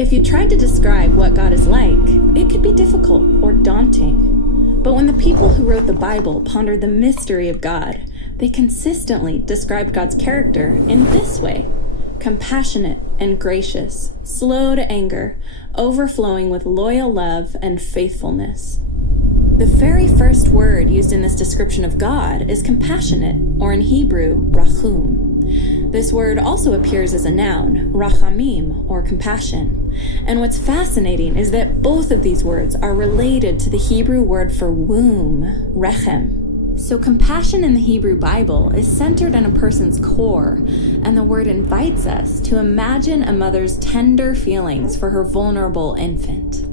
If you tried to describe what God is like, it could be difficult or daunting. But when the people who wrote the Bible pondered the mystery of God, they consistently described God's character in this way: compassionate and gracious, slow to anger, overflowing with loyal love and faithfulness. The very first word used in this description of God is compassionate, or in Hebrew, rachum. This word also appears as a noun, rachamim, or compassion. And what's fascinating is that both of these words are related to the Hebrew word for womb, rechem. So compassion in the Hebrew Bible is centered in a person's core, and the word invites us to imagine a mother's tender feelings for her vulnerable infant.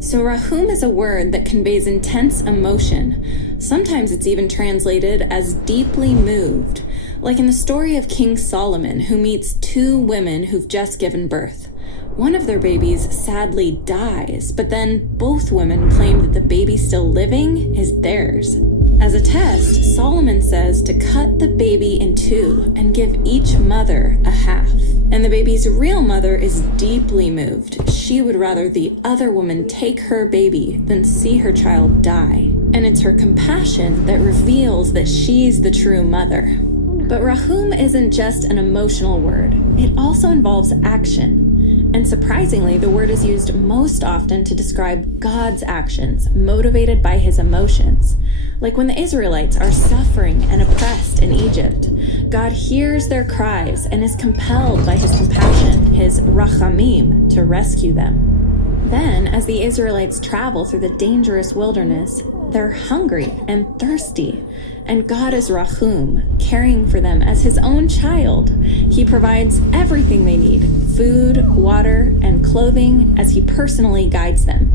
So rachum is a word that conveys intense emotion. Sometimes it's even translated as deeply moved, like in the story of King Solomon, who meets two women who've just given birth. One of their babies sadly dies, but then both women claim that the baby still living is theirs. As a test, Solomon says to cut the baby in two and give each mother a half. And the baby's real mother is deeply moved. She would rather the other woman take her baby than see her child die. And it's her compassion that reveals that she's the true mother. But rachum isn't just an emotional word. It also involves action. And surprisingly, the word is used most often to describe God's actions, motivated by his emotions. Like when the Israelites are suffering and oppressed in Egypt, God hears their cries and is compelled by his compassion, his rachamim, to rescue them. Then, as the Israelites travel through the dangerous wilderness, they're hungry and thirsty, and God is rachum, caring for them as his own child. He provides everything they need: food, water, and clothing, as he personally guides them.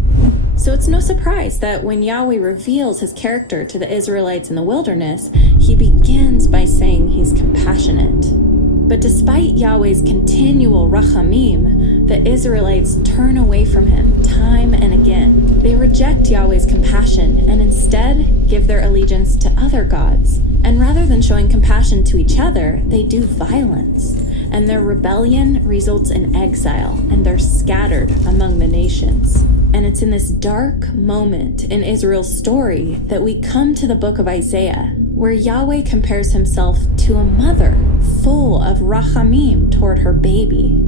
So it's no surprise that when Yahweh reveals his character to the Israelites in the wilderness, he begins by saying he's compassionate. But despite Yahweh's continual rachamim, the Israelites turn away from him time and again. They reject Yahweh's compassion and instead give their allegiance to other gods. And rather than showing compassion to each other, they do violence. And their rebellion results in exile, and they're scattered among the nations. And it's in this dark moment in Israel's story that we come to the book of Isaiah, where Yahweh compares himself to a mother full of rachamim toward her baby.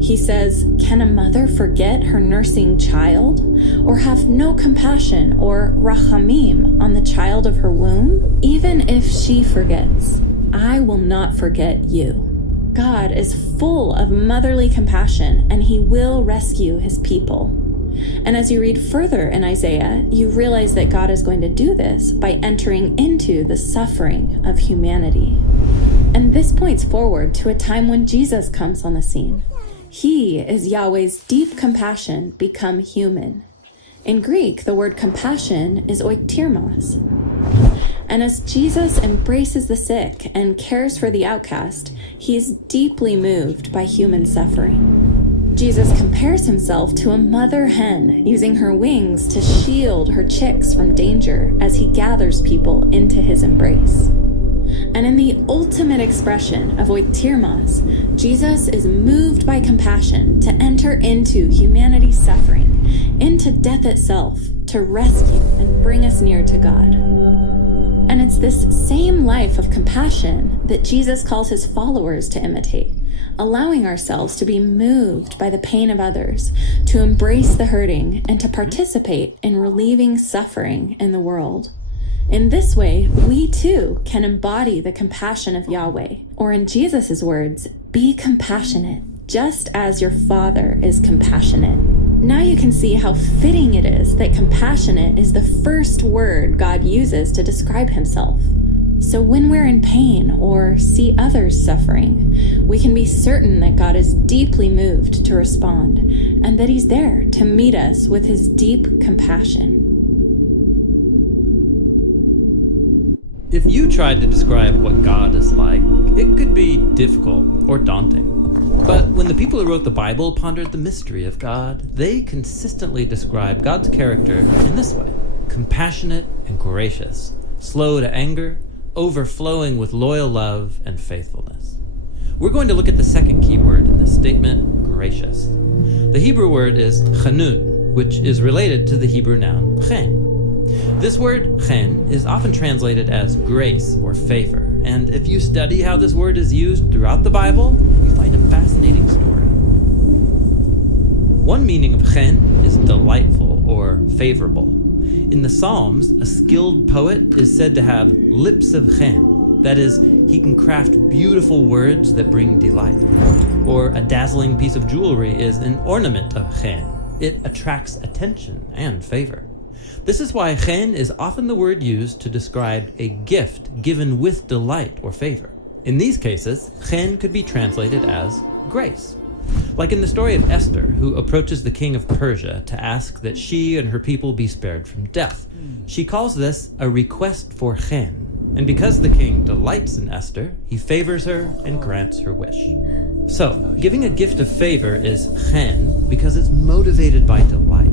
He says, "Can a mother forget her nursing child, or have no compassion or rachamim on the child of her womb? Even if she forgets, I will not forget you." God is full of motherly compassion, and he will rescue his people. And as you read further in Isaiah, you realize that God is going to do this by entering into the suffering of humanity. And this points forward to a time when Jesus comes on the scene. He is Yahweh's deep compassion become human. In Greek, the word compassion is oiktirmos. And as Jesus embraces the sick and cares for the outcast, he is deeply moved by human suffering. Jesus compares himself to a mother hen using her wings to shield her chicks from danger as he gathers people into his embrace. And in the ultimate expression of oiktirmos, Jesus is moved by compassion to enter into humanity's suffering, into death itself, to rescue and bring us near to God. And it's this same life of compassion that Jesus calls his followers to imitate, allowing ourselves to be moved by the pain of others, to embrace the hurting, and to participate in relieving suffering in the world. In this way, we too can embody the compassion of Yahweh, or in Jesus' words, be compassionate, just as your Father is compassionate. Now you can see how fitting it is that compassionate is the first word God uses to describe himself. So when we're in pain or see others suffering, we can be certain that God is deeply moved to respond, and that he's there to meet us with his deep compassion. If you tried to describe what God is like, it could be difficult or daunting. But when the people who wrote the Bible pondered the mystery of God, they consistently describe God's character in this way: compassionate and gracious, slow to anger, overflowing with loyal love and faithfulness. We're going to look at the second key word in this statement, gracious. The Hebrew word is chanun, which is related to the Hebrew noun chen. This word chen is often translated as grace or favor, and if you study how this word is used throughout the Bible, you find a fascinating story. One meaning of chen is delightful or favorable. In the Psalms, a skilled poet is said to have lips of chen. That is, he can craft beautiful words that bring delight. Or a dazzling piece of jewelry is an ornament of chen. It attracts attention and favor. This is why chen is often the word used to describe a gift given with delight or favor. In these cases, chen could be translated as grace. Like in the story of Esther, who approaches the king of Persia to ask that she and her people be spared from death. She calls this a request for chen. And because the king delights in Esther, he favors her and grants her wish. So, giving a gift of favor is chen because it's motivated by delight.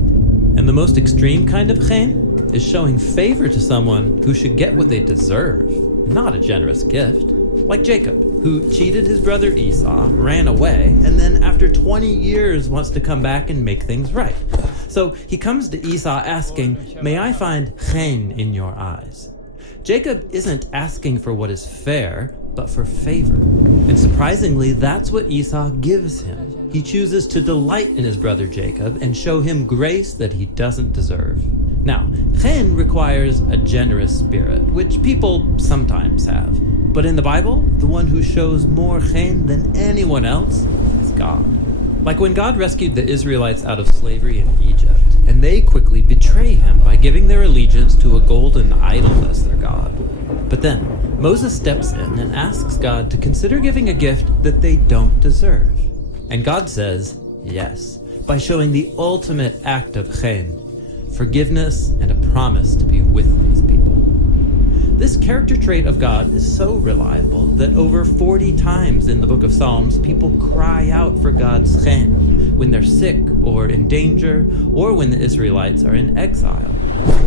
And the most extreme kind of chen is showing favor to someone who should get what they deserve, not a generous gift. Like Jacob, who cheated his brother Esau, ran away, and then after 20 years wants to come back and make things right. So he comes to Esau asking, "May I find chen in your eyes?" Jacob isn't asking for what is fair, but for favor. And surprisingly, that's what Esau gives him. He chooses to delight in his brother Jacob and show him grace that he doesn't deserve. Now, chen requires a generous spirit, which people sometimes have. But in the Bible, the one who shows more chen than anyone else is God. Like when God rescued the Israelites out of slavery in Egypt, and they quickly betray him by giving their allegiance to a golden idol as their God. But then, Moses steps in and asks God to consider giving a gift that they don't deserve. And God says yes, by showing the ultimate act of chen, forgiveness and a promise to be with these people. This character trait of God is so reliable that over 40 times in the book of Psalms, people cry out for God's chen when they're sick or in danger, or when the Israelites are in exile.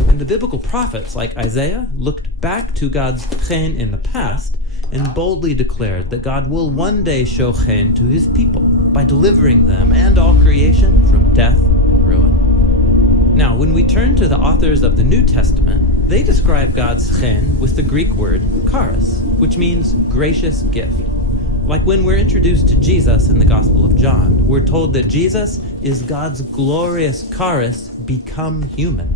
And the biblical prophets like Isaiah looked back to God's chen in the past and boldly declared that God will one day show chen to his people by delivering them and all creation from death and ruin. Now, when we turn to the authors of the New Testament, they describe God's chen with the Greek word charis, which means gracious gift. Like when we're introduced to Jesus in the Gospel of John, we're told that Jesus is God's glorious charis become human,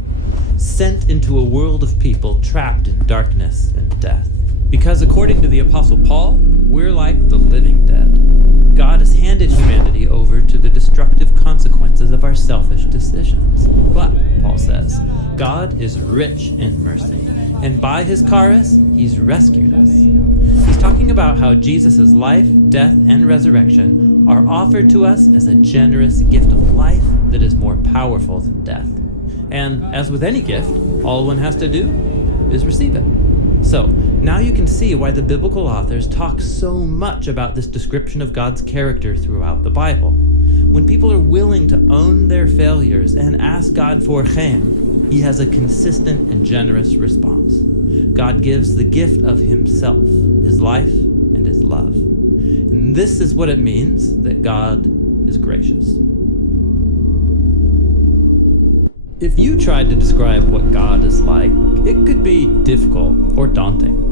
sent into a world of people trapped in darkness and death. Because according to the Apostle Paul, we're like the living dead. God has handed humanity over to the destructive consequences of our selfish decisions. But, Paul says, God is rich in mercy, and by his charis, he's rescued us. He's talking about how Jesus' life, death, and resurrection are offered to us as a generous gift of life that is more powerful than death. And as with any gift, all one has to do is receive it. So, now you can see why the biblical authors talk so much about this description of God's character throughout the Bible. When people are willing to own their failures and ask God for chen, he has a consistent and generous response. God gives the gift of himself, his life, and his love. And this is what it means that God is gracious. If you tried to describe what God is like, it could be difficult or daunting.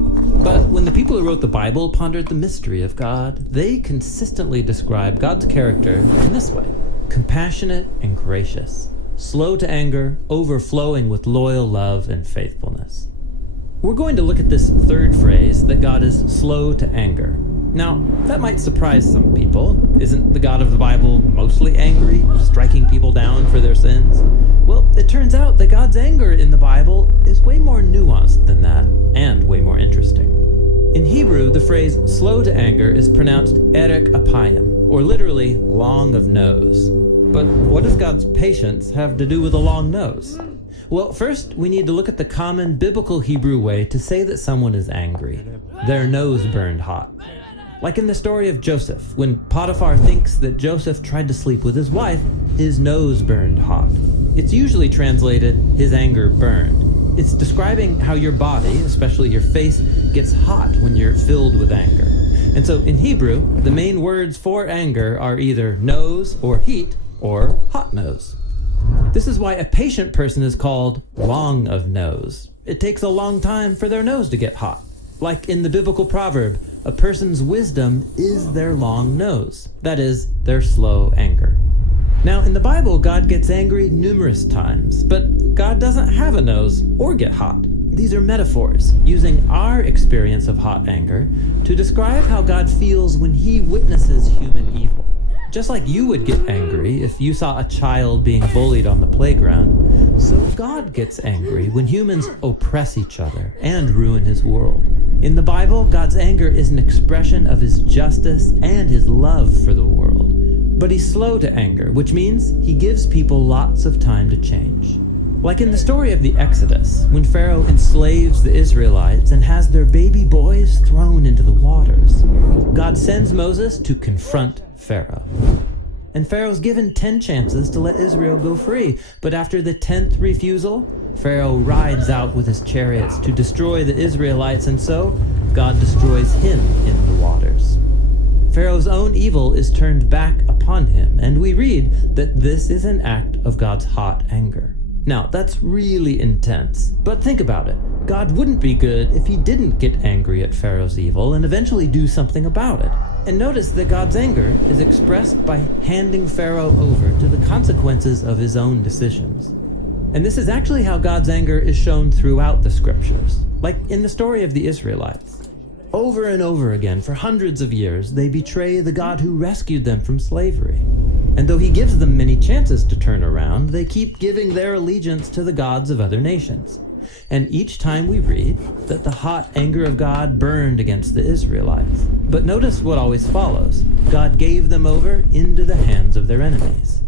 But when the people who wrote the Bible pondered the mystery of God, they consistently describe God's character in this way: compassionate and gracious, slow to anger, overflowing with loyal love and faithfulness. We're going to look at this third phrase, that God is slow to anger. Now, that might surprise some people. Isn't the God of the Bible mostly angry, striking people down for their sins? Well, it turns out that God's anger in the Bible is way more nuanced than that, and way more interesting. In Hebrew, the phrase slow to anger is pronounced erek apayim, or literally long of nose. But what does God's patience have to do with a long nose? Well, first, we need to look at the common biblical Hebrew way to say that someone is angry. Their nose burned hot. Like in the story of Joseph, when Potiphar thinks that Joseph tried to sleep with his wife, his nose burned hot. It's usually translated, his anger burned. It's describing how your body, especially your face, gets hot when you're filled with anger. And so in Hebrew, the main words for anger are either nose or heat or hot nose. This is why a patient person is called long of nose. It takes a long time for their nose to get hot. Like in the biblical proverb, a person's wisdom is their long nose. That is, their slow anger. Now, in the Bible, God gets angry numerous times, but God doesn't have a nose or get hot. These are metaphors, using our experience of hot anger to describe how God feels when he witnesses human evil. Just like you would get angry if you saw a child being bullied on the playground, so God gets angry when humans oppress each other and ruin his world. In the Bible, God's anger is an expression of his justice and his love for the world. But he's slow to anger, which means he gives people lots of time to change. Like in the story of the Exodus, when Pharaoh enslaves the Israelites and has their baby boys thrown into the waters, God sends Moses to confront Pharaoh. And Pharaoh's given 10 chances to let Israel go free, but after the 10th refusal, Pharaoh rides out with his chariots to destroy the Israelites, and so God destroys him in the waters. Pharaoh's own evil is turned back upon him, and we read that this is an act of God's hot anger. Now, that's really intense, but think about it. God wouldn't be good if he didn't get angry at Pharaoh's evil and eventually do something about it. And notice that God's anger is expressed by handing Pharaoh over to the consequences of his own decisions. And this is actually how God's anger is shown throughout the scriptures, like in the story of the Israelites. Over and over again, for hundreds of years, they betray the God who rescued them from slavery. And though he gives them many chances to turn around, they keep giving their allegiance to the gods of other nations. And each time we read that the hot anger of God burned against the Israelites. But notice what always follows. God gave them over into the hands of their enemies.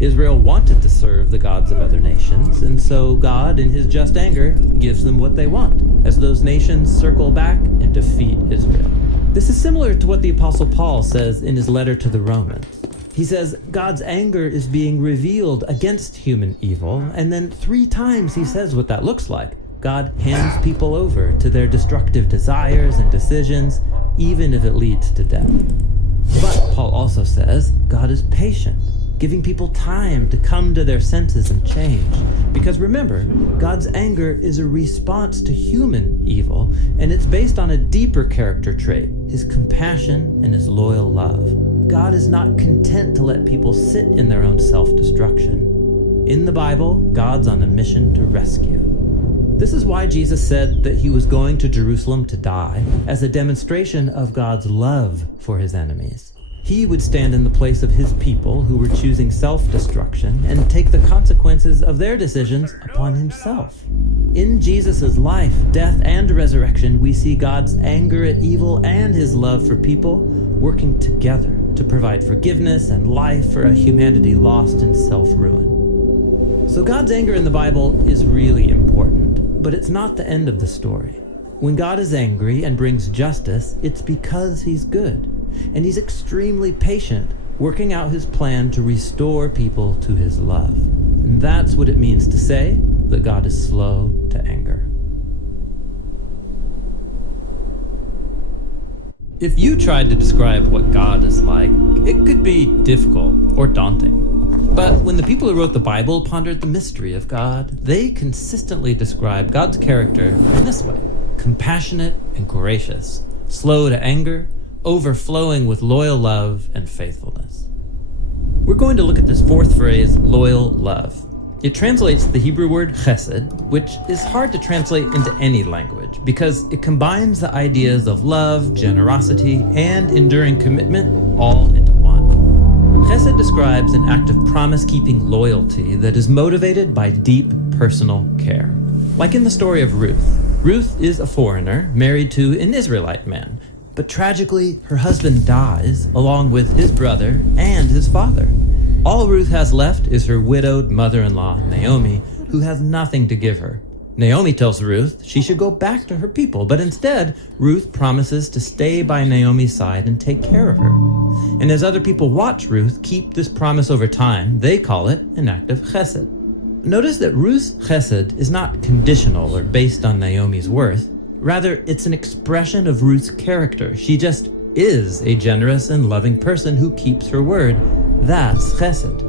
Israel wanted to serve the gods of other nations, and so God, in his just anger, gives them what they want, as those nations circle back and defeat Israel. This is similar to what the Apostle Paul says in his letter to the Romans. He says God's anger is being revealed against human evil, and then 3 times he says what that looks like. God hands people over to their destructive desires and decisions, even if it leads to death. But Paul also says God is patient, giving people time to come to their senses and change. Because remember, God's anger is a response to human evil, and it's based on a deeper character trait, his compassion and his loyal love. God is not content to let people sit in their own self-destruction. In the Bible, God's on a mission to rescue. This is why Jesus said that he was going to Jerusalem to die, as a demonstration of God's love for his enemies. He would stand in the place of his people who were choosing self-destruction and take the consequences of their decisions upon himself. In Jesus' life, death, and resurrection, we see God's anger at evil and his love for people working together to provide forgiveness and life for a humanity lost in self-ruin. So God's anger in the Bible is really important, but it's not the end of the story. When God is angry and brings justice, it's because he's good. And he's extremely patient, working out his plan to restore people to his love. And that's what it means to say that God is slow to anger. If you tried to describe what God is like, it could be difficult or daunting. But when the people who wrote the Bible pondered the mystery of God, they consistently describe God's character in this way: compassionate and gracious, slow to anger, overflowing with loyal love and faithfulness. We're going to look at this 4th phrase, loyal love. It translates the Hebrew word chesed, which is hard to translate into any language because it combines the ideas of love, generosity, and enduring commitment all into one. Chesed describes an act of promise-keeping loyalty that is motivated by deep personal care. Like in the story of Ruth. Ruth is a foreigner married to an Israelite man, but tragically, her husband dies along with his brother and his father. All Ruth has left is her widowed mother-in-law, Naomi, who has nothing to give her. Naomi tells Ruth she should go back to her people, but instead, Ruth promises to stay by Naomi's side and take care of her. And as other people watch Ruth keep this promise over time, they call it an act of chesed. notice that Ruth's chesed is not conditional or based on Naomi's worth. Rather, it's an expression of Ruth's character. She just is a generous and loving person who keeps her word. That's chesed.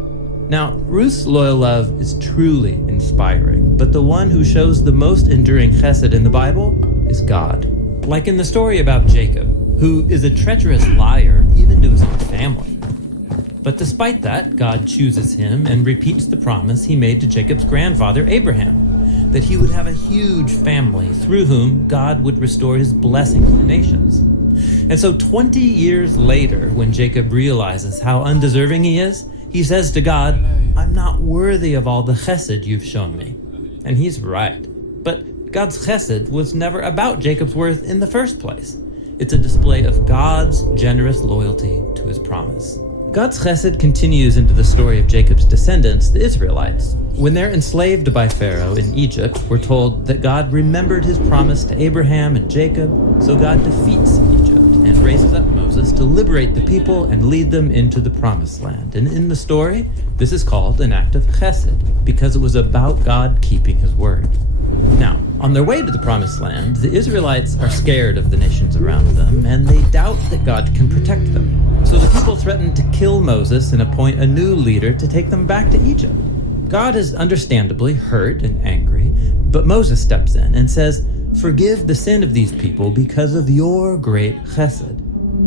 Now, Ruth's loyal love is truly inspiring, but the one who shows the most enduring chesed in the Bible is God. Like in the story about Jacob, who is a treacherous liar even to his own family. But despite that, God chooses him and repeats the promise he made to Jacob's grandfather Abraham, that he would have a huge family through whom God would restore his blessings to nations. And so 20 years later, when Jacob realizes how undeserving he is, he says to God, "I'm not worthy of all the chesed you've shown me." And he's right. But God's chesed was never about Jacob's worth in the first place. It's a display of God's generous loyalty to his promise. God's chesed continues into the story of Jacob's descendants, the Israelites. When they're enslaved by Pharaoh in Egypt, we're told that God remembered his promise to Abraham and Jacob, so God defeats Egypt and raises up Moses to liberate the people and lead them into the promised land. And in the story, this is called an act of chesed, because it was about God keeping his word. Now, on their way to the promised land, the Israelites are scared of the nations around them, and they doubt that God can protect them. So the people threaten to kill Moses and appoint a new leader to take them back to Egypt. God is understandably hurt and angry, but Moses steps in and says, "Forgive the sin of these people because of your great chesed."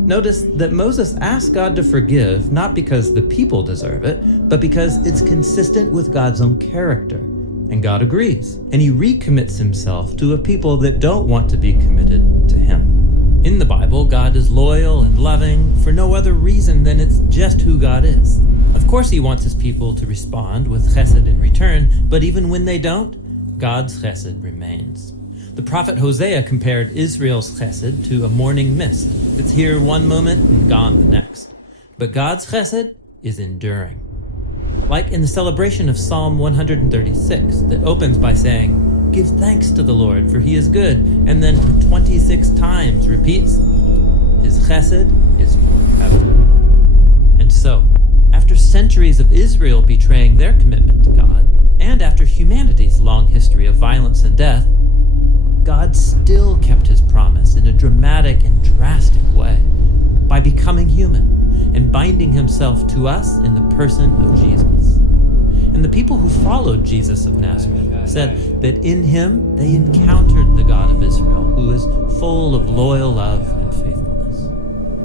Notice that Moses asks God to forgive not because the people deserve it, but because it's consistent with God's own character. And God agrees, and he recommits himself to a people that don't want to be committed to him. In the Bible, God is loyal and loving for no other reason than it's just who God is. Of course, he wants his people to respond with chesed in return, but even when they don't, God's chesed remains. The prophet Hosea compared Israel's chesed to a morning mist that's here one moment and gone the next. But God's chesed is enduring. Like in the celebration of Psalm 136 that opens by saying, "Give thanks to the Lord, for he is good," and then 26 times repeats, "His chesed is forever." And so, after centuries of Israel betraying their commitment to God, and after humanity's long history of violence and death, God still kept his promise in a dramatic and drastic way by becoming human and binding himself to us in the person of Jesus. And the people who followed Jesus of Nazareth said that in him they encountered the God of Israel, who is full of loyal love and faithfulness.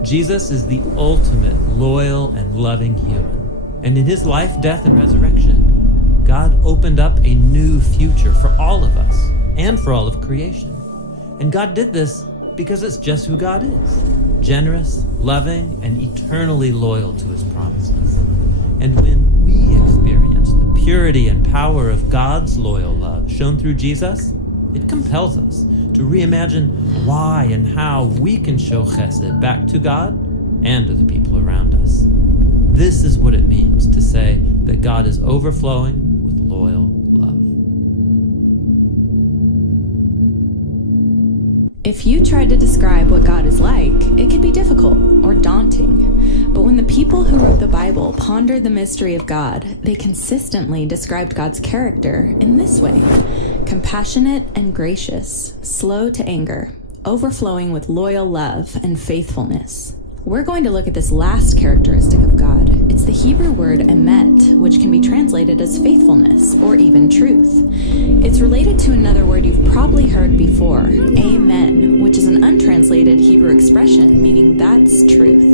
Jesus is the ultimate loyal and loving human. And in his life, death, and resurrection, God opened up a new future for all of us and for all of creation. And God did this because it's just who God is. Generous, loving, and eternally loyal to his promises. And when we experience the purity and power of God's loyal love shown through Jesus, it compels us to reimagine why and how we can show chesed back to God and to the people around us. This is what it means to say that God is overflowing with loyal love. If you tried to describe what God is like, it could be difficult or daunting. But when the people who wrote the Bible pondered the mystery of God, they consistently described God's character in this way: compassionate and gracious, slow to anger, overflowing with loyal love and faithfulness. We're going to look at this last characteristic of God. It's the Hebrew word emet, which can be translated as faithfulness or even truth. It's related to another word you've probably heard before, amen, which is an untranslated Hebrew expression meaning that's truth.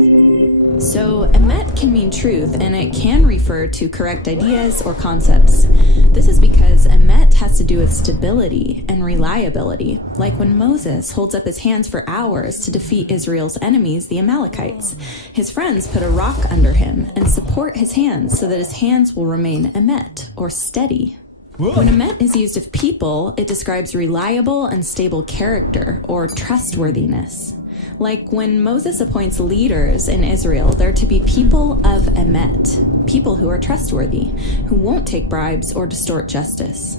So emet can mean truth, and it can refer to correct ideas or concepts. This is because emet has to do with stability and reliability, like when Moses holds up his hands for hours to defeat Israel's enemies, the Amalekites. His friends put a rock under him and support his hands so that his hands will remain emet, or steady. When emet is used of people, it describes reliable and stable character, or trustworthiness. Like when Moses appoints leaders in Israel, they're to be people of emet, people who are trustworthy, who won't take bribes or distort justice.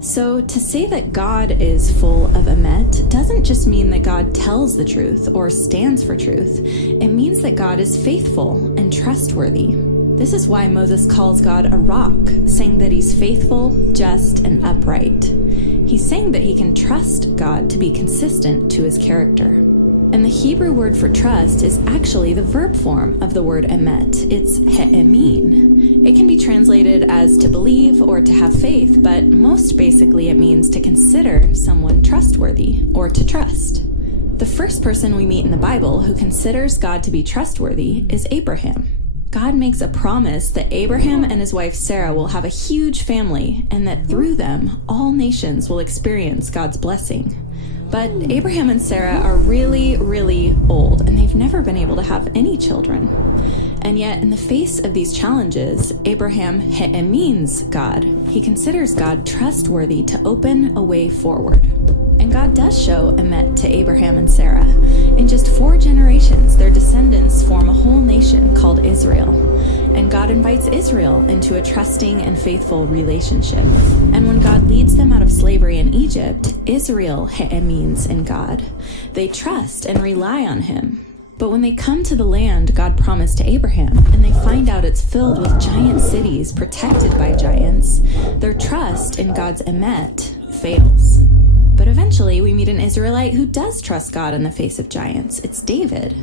So to say that God is full of emet doesn't just mean that God tells the truth or stands for truth. It means that God is faithful and trustworthy. This is why Moses calls God a rock, saying that he's faithful, just, and upright. He's saying that he can trust God to be consistent to his character. And the Hebrew word for trust is actually the verb form of the word emet. It's he'emin. It can be translated as to believe or to have faith, but most basically it means to consider someone trustworthy or to trust. The first person we meet in the Bible who considers God to be trustworthy is Abraham. God makes a promise that Abraham and his wife Sarah will have a huge family and that through them, all nations will experience God's blessing. But Abraham and Sarah are really, really old, and they've never been able to have any children. And yet, in the face of these challenges, Abraham he'emins God. He considers God trustworthy to open a way forward. And God does show emet to Abraham and Sarah. In just 4 generations, their descendants form a whole nation called Israel. And God invites Israel into a trusting and faithful relationship. And when God leads them out of slavery in Egypt, Israel he'emins in God. They trust and rely on him. But when they come to the land God promised to Abraham, and they find out it's filled with giant cities protected by giants, their trust in God's emet fails. But eventually we meet an Israelite who does trust God in the face of giants. It's David.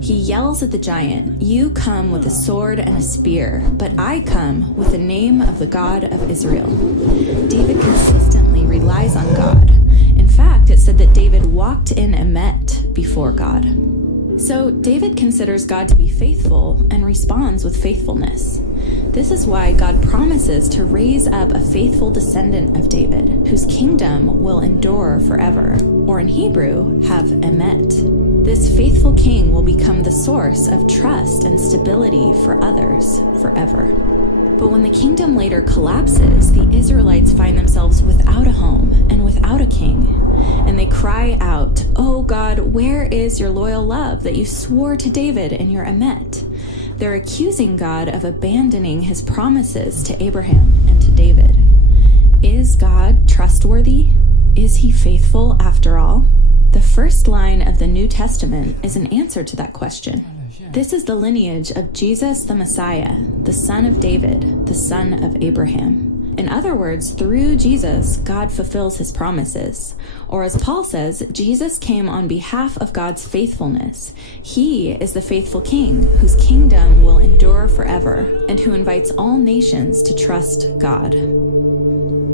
He yells at the giant, "You come with a sword and a spear, but I come with the name of the God of Israel." David consistently relies on God. In fact, it said that David walked in emet before God. So David considers God to be faithful and responds with faithfulness. This is why God promises to raise up a faithful descendant of David, whose kingdom will endure forever, or in Hebrew, have emet. This faithful king will become the source of trust and stability for others forever. But when the kingdom later collapses, the Israelites find themselves without a home and without a king. And they cry out, "Oh God, where is your loyal love that you swore to David in your emet?" They're accusing God of abandoning his promises to Abraham and to David. Is God trustworthy? Is he faithful after all? The first line of the New Testament is an answer to that question. This is the lineage of Jesus the Messiah, the son of David, the son of Abraham. In other words, through Jesus, God fulfills his promises. Or as Paul says, Jesus came on behalf of God's faithfulness. He is the faithful king whose kingdom will endure forever and who invites all nations to trust God.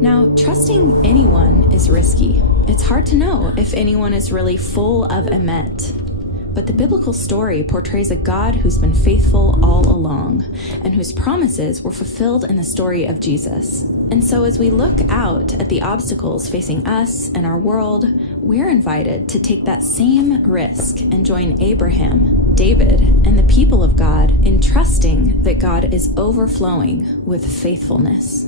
Now, trusting anyone is risky. It's hard to know if anyone is really full of emet. But the biblical story portrays a God who's been faithful all along and whose promises were fulfilled in the story of Jesus. And so as we look out at the obstacles facing us and our world, we're invited to take that same risk and join Abraham, David, and the people of God in trusting that God is overflowing with faithfulness.